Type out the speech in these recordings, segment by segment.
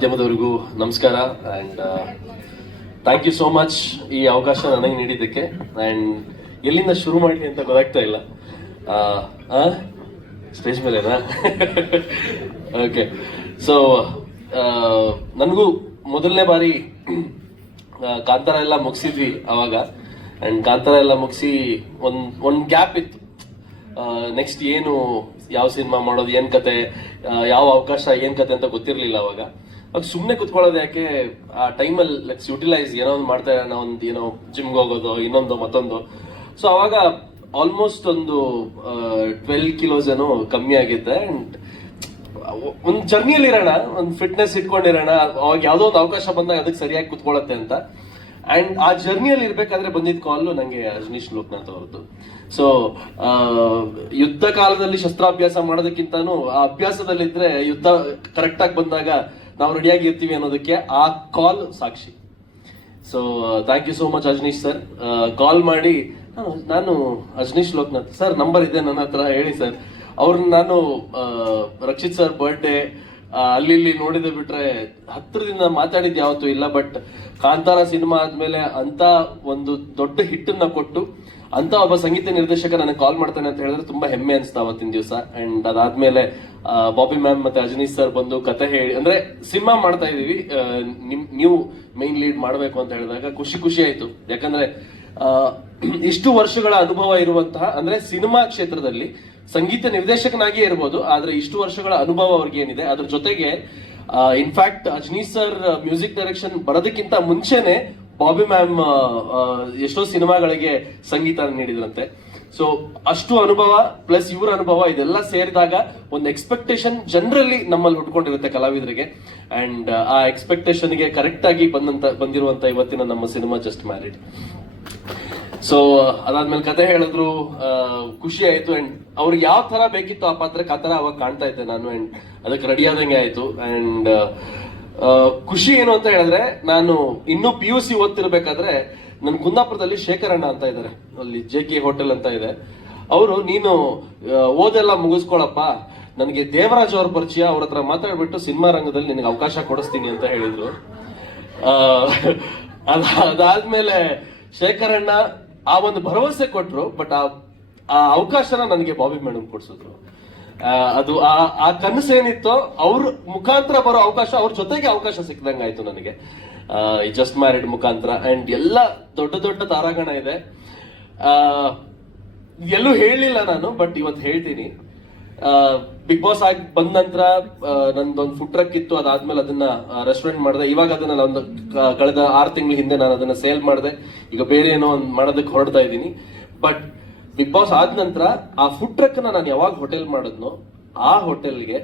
ಮಾಧ್ಯಮದವರಿಗೂ ನಮಸ್ಕಾರ and thank you so much ಈ ಅವಕಾಶ ನನಗೆ ನೀಡಿದ್ದಕ್ಕೆ ಆ್ಯಂಡ್ ಎಲ್ಲಿಂದ ಶುರು ಮಾಡಲಿ ಅಂತ ಗೊತ್ತಾಗ್ತಾ ಇಲ್ಲ. ಸ್ಟೇಜ್ ಮೇಲೆನಾ? ಓಕೆ ಸೊ ನನಗೂ ಮೊದಲನೇ ಬಾರಿ ಕಾಂತಾರ ಎಲ್ಲ ಮುಗಿಸಿದ್ವಿ ಆವಾಗ ಆ್ಯಂಡ್ ಕಾಂತಾರ ಎಲ್ಲ ಮುಗಿಸಿ ಒಂದು ಒಂದು ಗ್ಯಾಪ್ ಇತ್ತು. ನೆಕ್ಸ್ಟ್ ಏನು, ಯಾವ ಸಿನಿಮಾ ಮಾಡೋದು, ಏನು ಕತೆ ಯಾವ ಅವಕಾಶ, ಏನು ಕತೆ ಅಂತ ಗೊತ್ತಿರಲಿಲ್ಲ ಅವಾಗ. ಅವಾಗ ಸುಮ್ಮನೆ ಕುತ್ಕೊಳ್ಳೋದು ಯಾಕೆ? ಆ ಟೈಮಲ್ಲಿ ಲೆಟ್ಸ್ ಯುಟಿಲೈಸ್ ಏನೋ ಒಂದು ಮಾಡ್ತಾ ಇರೋಣ, ಒಂದು ಏನೋ ಜಿಮ್ಗೆ ಹೋಗೋದು, ಇನ್ನೊಂದು, ಮತ್ತೊಂದು. ಸೊ ಅವಾಗ ಆಲ್ಮೋಸ್ಟ್ ಒಂದು ಟ್ವೆಲ್ ಕಿಲೋಸ್ ಏನೋ ಕಮ್ಮಿ ಆಗಿದ್ದೆ. ಅಂಡ್ ಒಂದು ಜರ್ನಿಯಲ್ಲಿ ಇರೋಣ, ಒಂದು ಫಿಟ್ನೆಸ್ ಇಟ್ಕೊಂಡಿರೋಣ. ಅವಾಗ ಯಾವುದೋ ಒಂದು ಅವಕಾಶ ಬಂದಾಗ ಅದಕ್ಕೆ ಸರಿಯಾಗಿ ಕುತ್ಕೊಳ್ಳುತ್ತೆ ಅಂತ. ಅಂಡ್ ಆ ಜರ್ನಿಯಲ್ಲಿ ಇರ್ಬೇಕಾದ್ರೆ ಬಂದಿದ್ದ ಕಾಲು ನಂಗೆ ರಜನೀಶ್ ಲೋಕನಾಥ್ ಅವ್ರದ್ದು. ಸೊ ಯುದ್ಧ ಕಾಲದಲ್ಲಿ ಶಸ್ತ್ರಾಭ್ಯಾಸ ಮಾಡೋದಕ್ಕಿಂತಾನು ಆ ಅಭ್ಯಾಸದಲ್ಲಿದ್ರೆ ಯುದ್ಧ ಕರೆಕ್ಟಾಗಿ ಬಂದಾಗ ನಾವು ರೆಡಿಯಾಗಿ ಇರ್ತೀವಿ ಅನ್ನೋದಕ್ಕೆ ಆ ಕಾಲ್ ಸಾಕ್ಷಿ. So thank you so much Ajneesh sir call ಮಾಡಿ ನಾನು ನಾನು ಅಜ್ನೀಶ್ ಲೋಕನಾಥ್. ಸರ್ ನಂಬರ್ ಇದೆ ನನ್ನ ಹತ್ರ, ಹೇಳಿ ಸರ್ ಅವ್ರನ್ನ ನಾನು ರಕ್ಷಿತ್ ಸರ್ ಬರ್ಡೇ ಅಲ್ಲಿ ಇಲ್ಲಿ ನೋಡಿದ ಬಿಟ್ರೆ ಹತ್ರದಿಂದ ಮಾತಾಡಿದ್ ಯಾವತ್ತೂ ಇಲ್ಲ ಬಟ್ ಕಾಂತಾರ ಸಿನಿಮಾ ಆದ್ಮೇಲೆ ಅಂತ ಒಂದು ದೊಡ್ಡ ಹಿಟ್ಟನ್ನ ಕೊಟ್ಟು ಅಂತ ಒಬ್ಬ ಸಂಗೀತ ನಿರ್ದೇಶಕ ನನಗೆ ಕಾಲ್ ಮಾಡ್ತಾನೆ ಅಂತ ಹೇಳಿದ್ರೆ ತುಂಬಾ ಹೆಮ್ಮೆ ಅನ್ಸ್ತಾ ಅವತ್ತಿನ ದಿವಸ. ಅಂಡ್ ಅದಾದ್ಮೇಲೆ ಬಾಬಿ ಮ್ಯಾಮ್ ಮತ್ತೆ ಅಜನೀಶ್ ಸರ್ ಬಂದು ಕತೆ ಹೇಳಿ, ಅಂದ್ರೆ ಸಿನಿಮಾ ಮಾಡ್ತಾ ಇದೀವಿ ನೀವು ಮೈನ್ ಲೀಡ್ ಮಾಡಬೇಕು ಅಂತ ಹೇಳಿದಾಗ ಖುಷಿ ಖುಷಿ ಆಯ್ತು. ಯಾಕಂದ್ರೆ ಇಷ್ಟು ವರ್ಷಗಳ ಅನುಭವ ಇರುವಂತಹ, ಅಂದ್ರೆ ಸಿನಿಮಾ ಕ್ಷೇತ್ರದಲ್ಲಿ ಸಂಗೀತ ನಿರ್ದೇಶಕನಾಗಿಯೇ ಇರ್ಬೋದು, ಆದ್ರೆ ಇಷ್ಟು ವರ್ಷಗಳ ಅನುಭವ ಅವ್ರಿಗೆ ಏನಿದೆ, ಅದ್ರ ಜೊತೆಗೆ in fact Ajaneesh sir music direction ಬರೋದಕ್ಕಿಂತ ಮುಂಚೆನೆ ಬಾಬಿ ಮ್ಯಾಮ್ ಎಷ್ಟೋ ಸಿನಿಮಾಗಳಿಗೆ ಸಂಗೀತ ನೀಡಿದ್ರಂತೆ. ಸೊ ಅಷ್ಟು ಅನುಭವ ಪ್ಲಸ್ ಇವರ ಅನುಭವ ಇದೆಲ್ಲ ಸೇರಿದಾಗ ಒಂದು ಎಕ್ಸ್ಪೆಕ್ಟೇಷನ್ ಜನರಲ್ಲಿ ನಮ್ಮಲ್ಲಿ ಹುಟ್ಕೊಂಡಿರುತ್ತೆ ಕಲಾವಿದರಿಗೆ. ಅಂಡ್ ಆ ಎಕ್ಸ್ಪೆಕ್ಟೇಷನ್ಗೆ ಕರೆಕ್ಟ್ ಆಗಿ ಬಂದಂತ, ಬಂದಿರುವಂತ ಇವತ್ತಿನ ನಮ್ಮ ಸಿನಿಮಾ ಜಸ್ಟ್ ಮ್ಯಾರಿಡ್ ಸೊ ಅದಾದ್ಮೇಲೆ ಕತೆ ಹೇಳಿದ್ರು ಖುಷಿ ಆಯ್ತು ಅಂಡ್ ಅವ್ರಿಗೆ ಯಾವ ತರ ಬೇಕಿತ್ತು ಆ ಪಾತ್ರಕ್ಕೆ ಆ ತರ ಅವಾಗ ಕಾಣ್ತಾ ಇದ್ದೆ ನಾನು ಅಂಡ್ ಅದಕ್ಕೆ ರೆಡಿ ಆದಂಗೆ ಆಯ್ತು. ಅಂಡ್ ಖುಷಿ ಏನು ಅಂತ ಹೇಳಿದ್ರೆ ನಾನು ಇನ್ನೂ ಪಿ ಯು ಸಿ ಓದ್ತಿರ್ಬೇಕಾದ್ರೆ ನನ್ನ ಕುಂದಾಪುರದಲ್ಲಿ ಶೇಖರಣ್ಣ ಅಂತ ಇದ್ದಾರೆ ಅಲ್ಲಿ ಜೆ ಕೆ ಹೋಟೆಲ್ ಅಂತ ಇದೆ. ಅವರು ನೀನು ಓದೆಲ್ಲ ಮುಗಿಸ್ಕೊಳಪ್ಪ. ನನಗೆ ದೇವರಾಜ್ ಅವ್ರ ಪರಿಚಯ ಅವ್ರ ಹತ್ರ ಮಾತಾಡ್ಬಿಟ್ಟು ಸಿನಿಮಾ ರಂಗದಲ್ಲಿ ನಿನಗೆ ಅವಕಾಶ ಕೊಡಿಸ್ತೀನಿ ಅಂತ ಹೇಳಿದ್ರು. ಆ, ಅದ- ಅದಾದ್ಮೇಲೆ ಶೇಖರಣ್ಣ ಆ ಒಂದು ಭರವಸೆ ಕೊಟ್ರು ಬಟ್ ಆ ಅವಕಾಶನ ನನಗೆ ಬಾಬಿ ಮೇಡಮ್ ಕೊಡ್ಸಿದ್ರು. ಅದು ಆ ಕನಸು ಏನಿತ್ತು ಅವ್ರ ಮುಖಾಂತರ ಬರೋ ಅವಕಾಶ, ಅವ್ರ ಜೊತೆಗೆ ಅವಕಾಶ ಸಿಕ್ದಂಗೆ ಆಯ್ತು ನನಗೆ. ಜಸ್ಟ್ ಮ್ಯಾರಿಡ್ ಮುಖಾಂತರ ಅಂಡ್ ಎಲ್ಲ ದೊಡ್ಡ ದೊಡ್ಡ ತಾರಾಗಣ ಇದೆ. ಎಲ್ಲೂ ಹೇಳಲಿಲ್ಲ ನಾನು ಬಟ್ ಇವತ್ತು ಹೇಳ್ತೀನಿ. ಬಿಗ್ ಬಾಸ್ ಆಗಿ ಬಂದ ನಂತರ ನಂದೊಂದು ಫುಡ್ ಟ್ರಕ್ ಇತ್ತು, ಅದಾದ್ಮೇಲೆ ಅದನ್ನ ರೆಸ್ಟೋರೆಂಟ್ ಮಾಡಿದೆ. ಇವಾಗ ಅದನ್ನ ಒಂದು ಕಳೆದ ಆರು ತಿಂಗಳ ಹಿಂದೆ ನಾನು ಅದನ್ನ ಸೇಲ್ ಮಾಡಿದೆ. ಈಗ ಬೇರೆ ಏನೋ ಒಂದು ಮಾಡೋದಕ್ಕೆ ಹೊರಡ್ತಾ ಇದ್ದೀನಿ. ಬಟ್ ಬಿಗ್ ಬಾಸ್ ಆದ ನಂತರ ಆ ಫುಡ್ ಟ್ರಕ್ ನಾನು ಯಾವಾಗ ಹೋಟೆಲ್ ಮಾಡಿದ್ನೋ ಆ ಹೋಟೆಲ್ಗೆ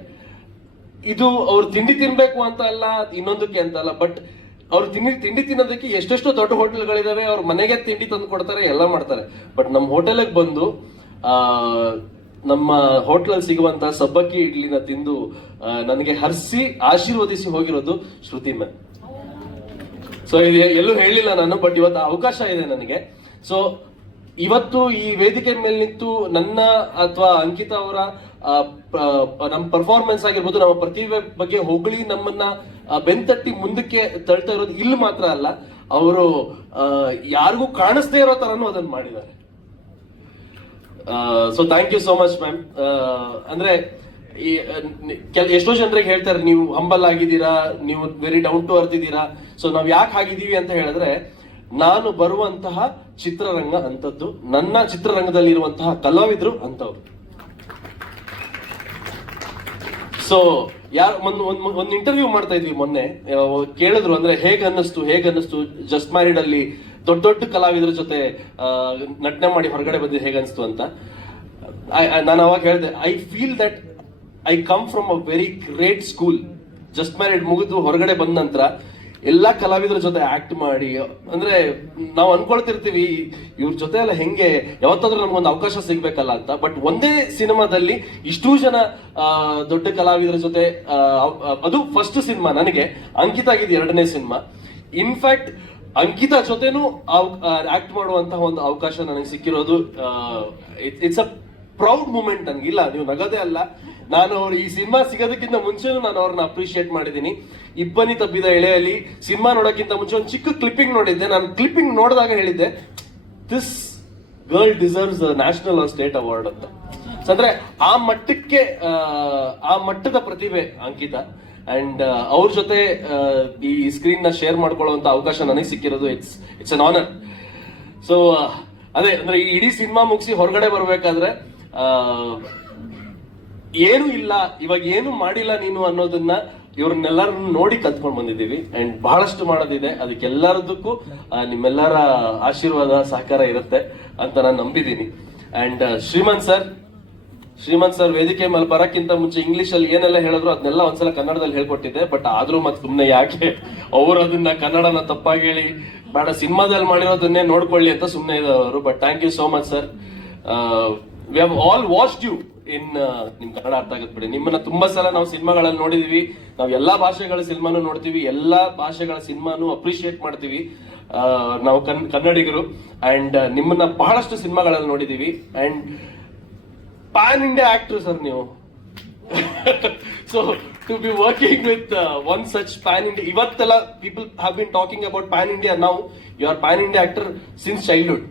ಇದು ಅವ್ರು ತಿಂಡಿ ತಿನ್ಬೇಕು ಅಂತ ಅಲ್ಲ, ಇನ್ನೊಂದಕ್ಕೆ ಅಂತ ಅಲ್ಲ ಬಟ್ ಅವ್ರು ತಿಂಡಿ ತಿಂಡಿ ತಿನ್ನೋದಕ್ಕೆ ಎಷ್ಟೆಷ್ಟು ದೊಡ್ಡ ಹೋಟೆಲ್ಗಳಿದಾವೆ, ಅವ್ರ ಮನೆಗೆ ತಿಂಡಿ ತಂದು ಕೊಡ್ತಾರೆ, ಎಲ್ಲ ಮಾಡ್ತಾರೆ. ಬಟ್ ನಮ್ಮ ಹೋಟೆಲಿಗೆ ಬಂದು ನಮ್ಮ ಹೋಟ್ಲಲ್ಲಿ ಸಿಗುವಂತ ಸಬ್ಬಕ್ಕಿ ಇಡ್ಲಿನ ತಿಂದು ನನಗೆ ಹರಿಸಿ, ಆಶೀರ್ವದಿಸಿ ಹೋಗಿರೋದು ಶ್ರುತಿ ಮ್ಯಾಮ್. ಸೊ ಇದು ಎಲ್ಲೂ ಹೇಳಿಲ್ಲ ನಾನು ಬಟ್ ಇವತ್ತು ಅವಕಾಶ ಇದೆ ನನಗೆ. ಸೊ ಇವತ್ತು ಈ ವೇದಿಕೆ ಮೇಲೆ ನಿಂತು ನನ್ನ ಅಥವಾ ಅಂಕಿತಾ ಅವರ ನಮ್ಮ ಪರ್ಫಾರ್ಮೆನ್ಸ್ ಆಗಿರ್ಬೋದು, ನಮ್ಮ ಪ್ರತಿಭೆ ಬಗ್ಗೆ ಹೊಗಳಿ ನಮ್ಮನ್ನ ಬೆಂತಟ್ಟಿ ಮುಂದಕ್ಕೆ ತಳ್ತಾ ಇರೋದು ಇಲ್ಲಿ ಮಾತ್ರ ಅಲ್ಲ, ಅವರು ಯಾರಿಗೂ ಕಾಣಿಸ್ದೇ ಇರೋ ತರನು ಅದನ್ನ ಮಾಡಿದ್ದಾರೆ. So thank you so much ma'am ಅಂದ್ರೆ ಕೆಲ, ಎಷ್ಟೋ ಜನರಿಗೆ ಹೇಳ್ತಾರೆ, ನೀವು ಹಂಬಲ್ ಆಗಿದ್ದೀರಾ, ನೀವು ವೆರಿ ಡೌನ್ ಟು ಅರ್ತ್ ಇದ್ದೀರಾ ಸೊ ನಾವ್ ಯಾಕೆ ಆಗಿದ್ದೀವಿ ಅಂತ ಹೇಳಿದ್ರೆ ನಾನು ಬರುವಂತಹ ಚಿತ್ರರಂಗ ಅಂತದ್ದು, ನನ್ನ ಚಿತ್ರರಂಗದಲ್ಲಿ ಇರುವಂತಹ ಕಲಾವಿದ್ರು ಅಂತವ್ರು. ಸೊ ಯಾರು, ಒಂದು ಒಂದು ಇಂಟರ್ವ್ಯೂ ಮಾಡ್ತಾ ಇದ್ವಿ ಮೊನ್ನೆ. ಕೇಳಿದ್ರು ಅಂದ್ರೆ ಹೇಗೆ ಅನ್ನಿಸ್ತು ಹೇಗೆ ಅನ್ನಿಸ್ತು? ಜಸ್ಟ್ ಮ್ಯಾರಿಡ್ ಅಲ್ಲಿ ದೊಡ್ಡ ದೊಡ್ಡ ಕಲಾವಿದರ ಜೊತೆ ನಟನೆ ಮಾಡಿ ಹೊರಗಡೆ ಬಂದಿದ್ದು ಹೇಗೆ ಅನಿಸ್ತು ಅಂತ. ನಾನು ಅವಾಗ ಹೇಳಿದೆ I feel that I come from a very great school just married ಮುಗಿದು ಹೊರಗಡೆ ಬಂದ ನಂತರ ಎಲ್ಲಾ ಕಲಾವಿದರ ಜೊತೆ ಆಕ್ಟ್ ಮಾಡಿ, ಅಂದ್ರೆ ನಾವು ಅನ್ಕೊಳ್ತಿರ್ತೀವಿ, ಇವ್ರ ಜೊತೆ ಎಲ್ಲ ಹೆಂಗೆ, ಯಾವತ್ತಾದ್ರೂ ನಮ್ಗೊಂದು ಅವಕಾಶ ಸಿಗ್ಬೇಕಲ್ಲ ಅಂತ. ಬಟ್ ಒಂದೇ ಸಿನಿಮಾದಲ್ಲಿ ಇಷ್ಟು ಜನ ದೊಡ್ಡ ಕಲಾವಿದರ ಜೊತೆ ಅದು ಫಸ್ಟ್ ಸಿನಿಮಾ ನನಗೆ. ಅಂಕಿತ ಆಗಿದೆ ಎರಡನೇ ಸಿನಿಮಾ. ಇನ್ಫ್ಯಾಕ್ಟ್ ಅಂಕಿತ ಜೊತೆನೂ ಆಕ್ಟ್ ಮಾಡುವಂತಹ ಒಂದು ಅವಕಾಶ ನನಗೆ ಸಿಕ್ಕಿರೋದು ಇಟ್ಸ್ ಅ ಪ್ರೌಡ್ ಮೂಮೆಂಟ್ ನನ್ಗೆ ಇಲ್ಲ ನೀವು ನಗದೇ ಅಲ್ಲ. ನಾನು ಅವ್ರು ಈ ಸಿನಿಮಾ ಸಿಗೋದಕ್ಕಿಂತ ಮುಂಚೆನೂ ನಾನು ಅವ್ರನ್ನ ಅಪ್ರಿಶಿಯೇಟ್ ಮಾಡಿದ್ದೀನಿ. ಇಬ್ಬನಿ ತಬ್ಬಿದ ಎಳೆಯಲ್ಲಿ ಸಿನಿಮಾ ನೋಡೋಕ್ಕಿಂತ ಮುಂಚೆ ಒಂದು ಚಿಕ್ಕ ಕ್ಲಿಪ್ಪಿಂಗ್ ನೋಡಿದ್ದೆ. ನಾನು ಕ್ಲಿಪ್ಪಿಂಗ್ ನೋಡಿದಾಗ ಹೇಳಿದ್ದೆ this girl deserves national state award ಅಂತ. ಅಂದ್ರೆ ಆ ಮಟ್ಟಕ್ಕೆ ಆ, ಮಟ್ಟದ ಪ್ರತಿಭೆ ಅಂಕಿತ. ಅಂಡ್ ಅವ್ರ ಜೊತೆ ಈ ಸ್ಕ್ರೀನ್ನ ಶೇರ್ ಮಾಡ್ಕೊಳ್ಳುವಂತ ಅವಕಾಶ ನನಗೆ ಸಿಕ್ಕಿರೋದು. It's it's an honour so ಅದೇ ಅಂದ್ರೆ ಈ ಇಡೀ ಸಿನಿಮಾ ಮುಗಿಸಿ ಹೊರಗಡೆ ಬರ್ಬೇಕಾದ್ರೆ ಏನು ಇಲ್ಲ, ಇವಾಗ ಏನು ಮಾಡಿಲ್ಲ ನೀನು ಅನ್ನೋದನ್ನ ಇವ್ರನ್ನೆಲ್ಲರನ್ನು ನೋಡಿ ಕಲ್ತ್ಕೊಂಡು ಬಂದಿದ್ದೀವಿ. ಅಂಡ್ ಬಹಳಷ್ಟು ಮಾಡೋದಿದೆ. ಅದಕ್ಕೆಲ್ಲರದಕ್ಕೂ ನಿಮ್ಮೆಲ್ಲರ ಆಶೀರ್ವಾದ, ಸಹಕಾರ ಇರುತ್ತೆ ಅಂತ ನಾನು ನಂಬಿದ್ದೀನಿ. And Shrimanth sir Shrimanth sir ವೇದಿಕೆ ಮೇಲೆ ಬರಕ್ಕಿಂತ ಮುಂಚೆ ಇಂಗ್ಲಿಷ್ ಅಲ್ಲಿ ಏನೆಲ್ಲ ಹೇಳಿದ್ರು ಅದನ್ನೆಲ್ಲ ಒಂದ್ಸಲ ಕನ್ನಡದಲ್ಲಿ ಹೇಳ್ಕೊಟ್ಟಿದ್ದೆ. ಬಟ್ ಆದ್ರೂ ಮತ್ತೆ ಸುಮ್ಮನೆ ಯಾಕೆ ಅವರು ಅದನ್ನ ಕನ್ನಡನ ತಪ್ಪಾಗಿ ಹೇಳಿ, ಬೇಡ, ಸಿನಿಮಾದಲ್ಲಿ ಮಾಡಿರೋದನ್ನೇ ನೋಡ್ಕೊಳ್ಳಿ ಅಂತ ಸುಮ್ಮನೆ ಇದ್ದವರು. But thank you so much sir we all watched you in ನಿಮ್ ಕನ್ನಡ ಅರ್ಥ ಆಗತ್ ಬಿಡಿ. ನಿಮ್ಮನ್ನ ತುಂಬಾ ಸಲ ನಾವು ಸಿನಿಮಾಗಳಲ್ಲಿ ನೋಡಿದೀವಿ. ನಾವು ಎಲ್ಲಾ ಭಾಷೆಗಳ ಸಿನಿಮಾನು ನೋಡ್ತೀವಿ. ಎಲ್ಲಾ ಭಾಷೆಗಳ ಸಿನಿಮಾನು ಅಪ್ರಿಶಿಯೇಟ್ ಮಾಡ್ತೀವಿ. ನಾವು ಕನ್, ಕನ್ನಡಿಗರು. ಅಂಡ್ ನಿಮ್ಮನ್ನ ಬಹಳಷ್ಟು ಸಿನಿಮಾಗಳಲ್ಲಿ ನೋಡಿದೀವಿ. And pan India actor sir ನೀವು. So to be working with one such pan India ಇವತ್ತೆಲ್ಲ people have been talking about pan India ನಾವು you are pan India actor since childhood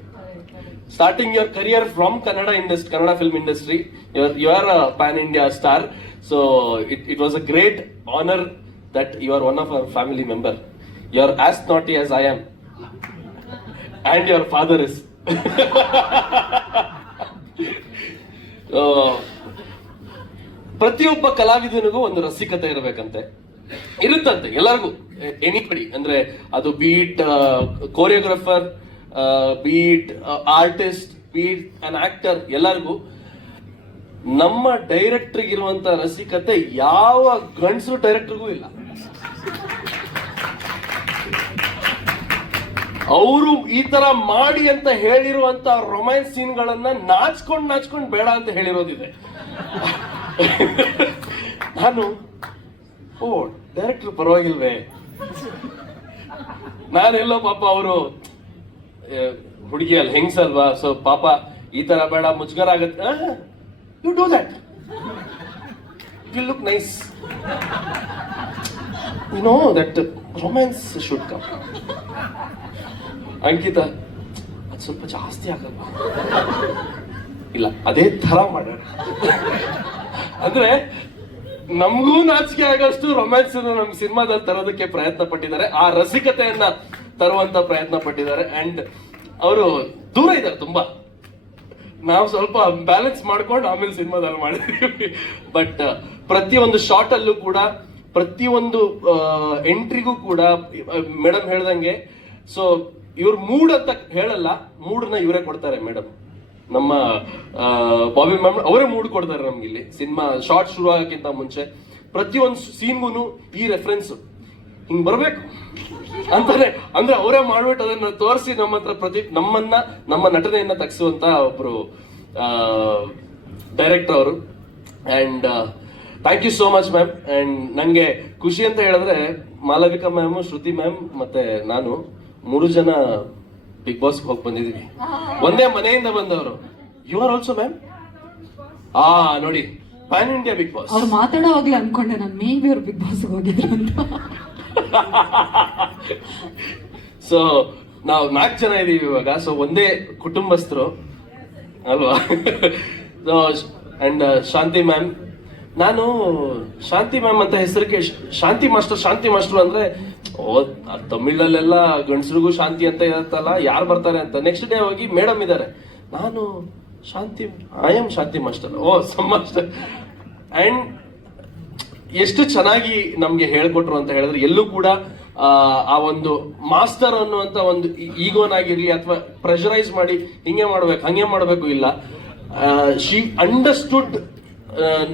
starting your career from Kannada industry, Kannada film industry. You're you are a pan India star. So it, it was a great honor that you are one of our family member. You're as naughty as I am, and your father is. ಪ್ರತಿಯೊಬ್ಬ ಕಲಾವಿದನಿಗೂ ಒಂದು ರಸಿಕತೆ ಇರಬೇಕಂತೆ ಇರುತ್ತಂತೆ ಎಲ್ಲರಿಗೂ anybody ಅಂದ್ರೆ ಅದು beat choreographer beat artist beat an actor ಎಲ್ಲರಿಗೂ ನಮ್ಮ director ಇರುವಂತ ರಸಿಕತೆ ಯಾವ ಗಂಡಸು ಡೈರೆಕ್ಟರ್ಗೂ ಇಲ್ಲ. ಅವರು ಈ ತರ ಮಾಡಿ ಅಂತ ಹೇಳಿರುವಂತ ರೊಮ್ಯಾನ್ಸ್ ಸೀನ್ಗಳನ್ನ ನಾಚ್ಕೊಂಡ್ ನಾಚ್ಕೊಂಡ್ ಬೇಡ ಅಂತ ಹೇಳಿರೋದಿದೆ. ನಾನು, ಓ ಡೈರೆಕ್ಟರ್ ಪರವಾಗಿಲ್ವೇ? ನಾನೆಲ್ಲೋ ಪಾಪ ಅವರು ಹುಡುಗಿ ಅಲ್ಲಿ ಹೆಂಗ್ಸಲ್ವಾ ಸೊ ಪಾಪ ಈ ತರ ಬೇಡ, ಮುಜುಗರ ಆಗತ್ತೆ. You do that will look nice you know that romance should come Ankita, ಅದು ಸ್ವಲ್ಪ ಜಾಸ್ತಿ ಆಗಲ್ವಾ? ಇಲ್ಲ, ಅದೇ ತರ ಮಾಡೋಣ. ಅಂದ್ರೆ ನಮಗೂ ನಾಚಿಕೆ ಆಗೋಷ್ಟು ರೊಮ್ಯಾನ್ಸ್ ನಮ್ ಸಿನಿಮಾದಲ್ಲಿ ತರೋದಕ್ಕೆ ಪ್ರಯತ್ನ ಪಟ್ಟಿದ್ದಾರೆ. ಆ ರಸಿಕತೆಯನ್ನ ತರುವಂತ ಪ್ರಯತ್ನ ಪಟ್ಟಿದ್ದಾರೆ ಅಂಡ್ ಅವರು ದೂರ ಇದ್ದಾರೆ ತುಂಬಾ. ನಾವು ಸ್ವಲ್ಪ ಬ್ಯಾಲೆನ್ಸ್ ಮಾಡ್ಕೊಂಡು ಆಮೇಲೆ ಸಿನಿಮಾದಲ್ಲಿ ಮಾಡಿದ್ವಿ. ಬಟ್ ಪ್ರತಿಯೊಂದು ಶಾರ್ಟ್ ಅಲ್ಲೂ ಕೂಡ, ಪ್ರತಿಯೊಂದು ಎಂಟ್ರಿಗೂ ಕೂಡ ಮೇಡಮ್ ಹೇಳ್ದಂಗೆ. ಸೊ ಇವ್ರ ಮೂಡ್ ಅಂತ ಹೇಳಲ್ಲ ಮೂಡನ್ನ ಇವರೇ ಕೊಡ್ತಾರೆ ಮೇಡಮ್ ನಮ್ಮ ಬಾಬಿ ಮ್ಯಾಮ್ ಅವರೇ ಮೂಡ್ ಕೊಡ್ತಾರೆ ನಮ್ಗೆ ಇಲ್ಲಿ. ಸಿನಿಮಾ ಶಾರ್ಟ್ ಶುರು ಆಗಕ್ಕಿಂತ ಮುಂಚೆ. ಪ್ರತಿಯೊಂದು ಸೀನ್ಗೂ ಈ ರೆಫರೆನ್ಸ್ ಹಿಂಗ್ ಬರ್ಬೇಕು? ಅಂತಾನೆ ಅಂದ್ರೆ ಅವರೇ ಮಾಡ್ಬಿಟ್ಟು ಅದನ್ನ ತೋರಿಸಿ ನಮ್ಮ ಹತ್ರ ಪ್ರತಿ, ನಮ್ಮನ್ನ, ನಮ್ಮ ನಟನೆಯನ್ನ ತಗ್ಸುವಂತ ಒಬ್ರು ಡೈರೆಕ್ಟರ್ ಅವರು. And thank you so much ma'am and ನಂಗೆ ಖುಷಿ ಅಂತ ಹೇಳಿದ್ರೆ, ಮಾಲವಿಕಾ ಮ್ಯಾಮ್ ಶ್ರುತಿ ಮ್ಯಾಮ್ ಮತ್ತೆ ನಾನು ಮೂರು ಜನ ಬಿಗ್ ಬಾಸ್ ಹೋಗಿ ಬಂದಿದ್ದೀವಿ ಒಂದೇ ಮನೆಯಿಂದ ಬಂದವರು. ಯು ಆರ್ ಆಲ್ಸೋ ಮ್ಯಾಮ್ ಆ, ನೋಡಿ ಪ್ಯಾನ್ ಇಂಡಿಯಾ ಬಿಗ್ ಬಾಸ್ ಅವ್ರು ಮಾತಾಡೋ ಹೋಗ್ಲಿ ಅನ್ಕೊಂಡೆ ನಾನು ಮೇ ಬಿ ಅವ್ರು ಬಿಗ್ ಬಾಸ್ ಹೋಗಿದ್ರು ಅಂತ ಸೊ ನಾವು ನಾಲ್ಕು ಜನ ಇದೀವಿ ಇವಾಗ. ಸೊ ಒಂದೇ ಕುಟುಂಬಸ್ಥರು. ಅಲ್ವಾ? ಅಂಡ್ ಶಾಂತಿ ಮ್ಯಾಮ್ ನಾನು ಶಾಂತಿ ಮ್ಯಾಮ್ ಅಂತ ಹೆಸರಿಗೆ ಶಾಂತಿ ಮಾಸ್ಟರ್ ಶಾಂತಿ ಮಾಸ್ಟರ್ ಅಂದ್ರೆ, ಓ ತಮಿಳಲ್ಲೆಲ್ಲ ಗಂಡಸರಿಗೂ ಶಾಂತಿ ಅಂತ ಇರುತ್ತಲ್ಲ, ಯಾರು ಬರ್ತಾರೆ ಅಂತ. ನೆಕ್ಸ್ಟ್ ಡೇ ಹೋಗಿ ಮೇಡಮ್ ಇದ್ದಾರೆ ನಾನು Shanti I am Shanti master. Oh, some master. And ಎಷ್ಟು ಚೆನ್ನಾಗಿ ನಮ್ಗೆ ಹೇಳ್ಕೊಟ್ರು ಅಂತ ಹೇಳಿದ್ರೆ ಎಲ್ಲೂ ಕೂಡ ಆ, ಒಂದು ಮಾಸ್ಟರ್ ಅನ್ನುವಂತ ಒಂದು ಈಗೋನಾಗಿರ್ಲಿ ಅಥವಾ ಪ್ರೆಷರೈಸ್ ಮಾಡಿ ಹಿಂಗೆ ಮಾಡ್ಬೇಕು ಹಂಗೆ ಮಾಡಬೇಕು ಇಲ್ಲ. ಶಿ ಅಂಡರ್ಸ್ಟುಡ್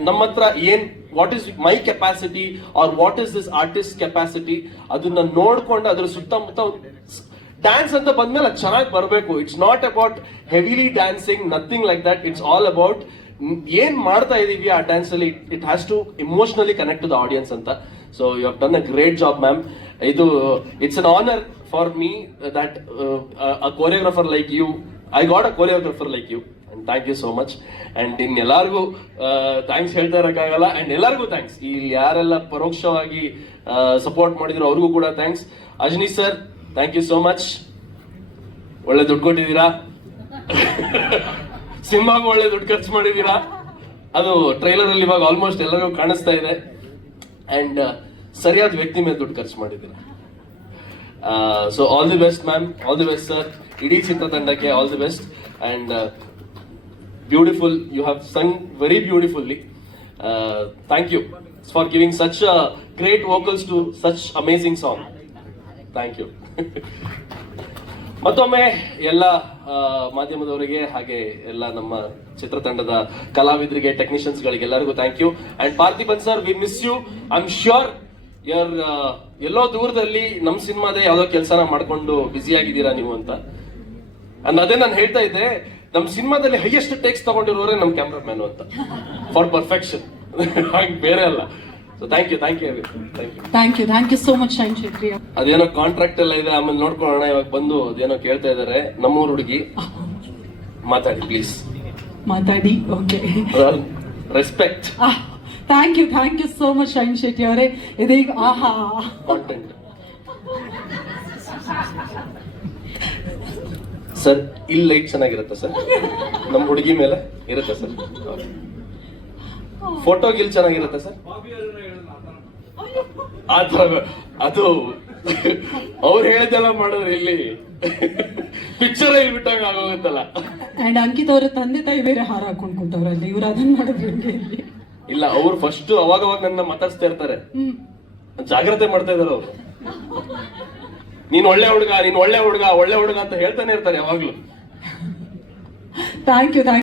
ನಮ್ಮ ಹತ್ರ ಏನ್ what is my capacity or what is this artist capacity ಅದನ್ನ ನೋಡ್ಕೊಂಡು ಅದ್ರ ಸುತ್ತಮುತ್ತ ಡ್ಯಾನ್ಸ್ ಅಂತ ಬಂದ್ಮೇಲೆ ಅದು ಚೆನ್ನಾಗಿ ಬರಬೇಕು. It's not about heavily dancing nothing like that it's all about ಏನ್ ಮಾಡ್ತಾ ಇದೀವಿ ಆ ಡ್ಯಾನ್ಸ್ ಅಲ್ಲಿ? It has to emotionally connect to the audience ಅಂತ. So you have done a great job ma'am ಇದು it's an honour for me that a choreographer like you I got a choreographer like you and thank you so much and in ಎಲ್ಲರಿಗೂ thanks ಹೇಳ್ತಾ ಇರೋಕ್ಕಾಗಲ್ಲ. And ಎಲ್ಲರಿಗೂ thanks ಇಲ್ಲಿ ಯಾರೆಲ್ಲ ಪರೋಕ್ಷವಾಗಿ support ಮಾಡಿದ್ರು ಅವ್ರಿಗೂ ಕೂಡ thanks Ajaneesh sir thank you so much ಒಳ್ಳೆ ದುಡ್ಡು ಕೊಟ್ಟಿದ್ದೀರಾ? ಸಿನಿಮಾಗೂ ಒಳ್ಳೆ ದುಡ್ಡು ಖರ್ಚು ಮಾಡಿದ್ದೀರಾ? ಅದು ಟ್ರೈಲರ್ ಅಲ್ಲಿ ಇವಾಗ ಆಲ್ಮೋಸ್ಟ್ ಎಲ್ಲರಿಗೂ ಕಾಣಿಸ್ತಾ ಇದೆ. ಅಂಡ್ ಸರಿಯಾದ ವ್ಯಕ್ತಿ ಮೇಲೆ ದುಡ್ಡು ಖರ್ಚು ಮಾಡಿದ್ದೀರಾ? So all the best ma'am all the best sir ಇಡೀ ಚಿತ್ರತಂಡಕ್ಕೆ all the best and beautiful you have sung very beautifully thank you for giving such great vocals to such amazing song thank you ಮತ್ತೊಮ್ಮೆ ಎಲ್ಲ ಮಾಧ್ಯಮದವರಿಗೆ ಹಾಗೆ ಎಲ್ಲ ನಮ್ಮ ಚಿತ್ರತಂಡದ ಕಲಾವಿದರಿಗೆ technicians ಗಳಿಗೆ ಎಲ್ಲರಿಗೂ thank you and Parthiban sir we miss you I am sure ಯರ್ ಎಲ್ಲೋ ದೂರದಲ್ಲಿ ನಮ್ಮ ಸಿನಿಮಾದ ಯಾವ್ದೋ ಕೆಲಸನ ಮಾಡ್ಕೊಂಡು ಬ್ಯುಸಿ ಆಗಿದ್ದೀರಾ ನೀವು ಅಂತ. ಅಂಡ್ ಅದೇ ನಾನು ಹೇಳ್ತಾ ಇದ್ದೆ ನಮ್ಮ ಸಿನಿಮಾದಲ್ಲಿ ಹೈಯೆಸ್ಟ್ ಟೇಕ್ಸ್ ತಗೊಂಡಿರೋರೆ ನಮ್ಮ ಕ್ಯಾಮ್ರಾಮ್ಯಾನ್ ಅಂತ. ಫಾರ್ ಪರ್ಫೆಕ್ಷನ್ ಹಾಗೆ ಬೇರೆ ಅಲ್ಲ. So thank you thank you thank you thank you so much Shine Shetty ಅದೇನೋ ಕಾಂಟ್ರಾಕ್ಟ್ ಎಲ್ಲ ಇದೆ ಆಮೇಲೆ ನೋಡ್ಕೊಳ್ಳೋಣ ಇವಾಗ ಬಂದು ಅದೇನೋ ಕೇಳ್ತಾ ಇದಾರೆ. ನಮ್ಮೂರ್ ಹುಡುಗಿ ಮಾತಾಡಿ ಪ್ಲೀಸ್ ಮಾತಾಡಿ okay respect thank you thank you so much Shine Shetty ಅವರೇ. ಇದೀಗ ಆಹಾ. ಕಾಂಟೆಂಟ್ ಸರ್ ಇಲ್ಲಿ ಲೈಟ್ ಚೆನ್ನಾಗಿರುತ್ತೆ ಸರ್ ನಮ್ಮ ಹುಡುಗಿ ಮೇಲೆ ಇರುತ್ತೆ ಸರ್ ಫೋಟೋ ಗಿಲ್ ಚೆನ್ನಾಗಿರುತ್ತೆ ಸರ್? ಅದು ಅದು ಅವ್ರು ಹೇಳಿದೆಲ್ಲ ಮಾಡಿದ್ರೆ ಇಲ್ಲಿ ಪಿಕ್ಚರ್ ಇಲ್ಲಿ ಬಿಟ್ಟಾಗ ಆಗೋಗುತ್ತಲ್ಲ. ಅಂಡ್ ಅಂಕಿತ್ ಅವರ ತಂದೆ ತಾಯಿ ಬೇರೆ ಹಾರ ಹಾಕೊಂಡು ಕೂತವ್ರಲ್ಲಿ ಇವ್ರು ಅದನ್ನ ಮಾಡಿದ್ರು ಇಲ್ಲಿ? ಇಲ್ಲ ಅವ್ರು ಫಸ್ಟ್ ಅವಾಗ ಅವಾಗ ನನ್ನ ಮಾತಾಡ್ಸ್ತಾ ಇರ್ತಾರೆ. ಜಾಗ್ರತೆ ಮಾಡ್ತಾ ಇದಾರೆ ಅವ್ರು. ನೀನ್ ಒಳ್ಳೆ ಹುಡುಗ ನೀನ್ ಒಳ್ಳೆ ಹುಡುಗ ಒಳ್ಳೆ ಹುಡುಗ ಅಂತ ಹೇಳ್ತಾನೆ ಇರ್ತಾರೆ ಯಾವಾಗ್ಲೂ. Thank you thank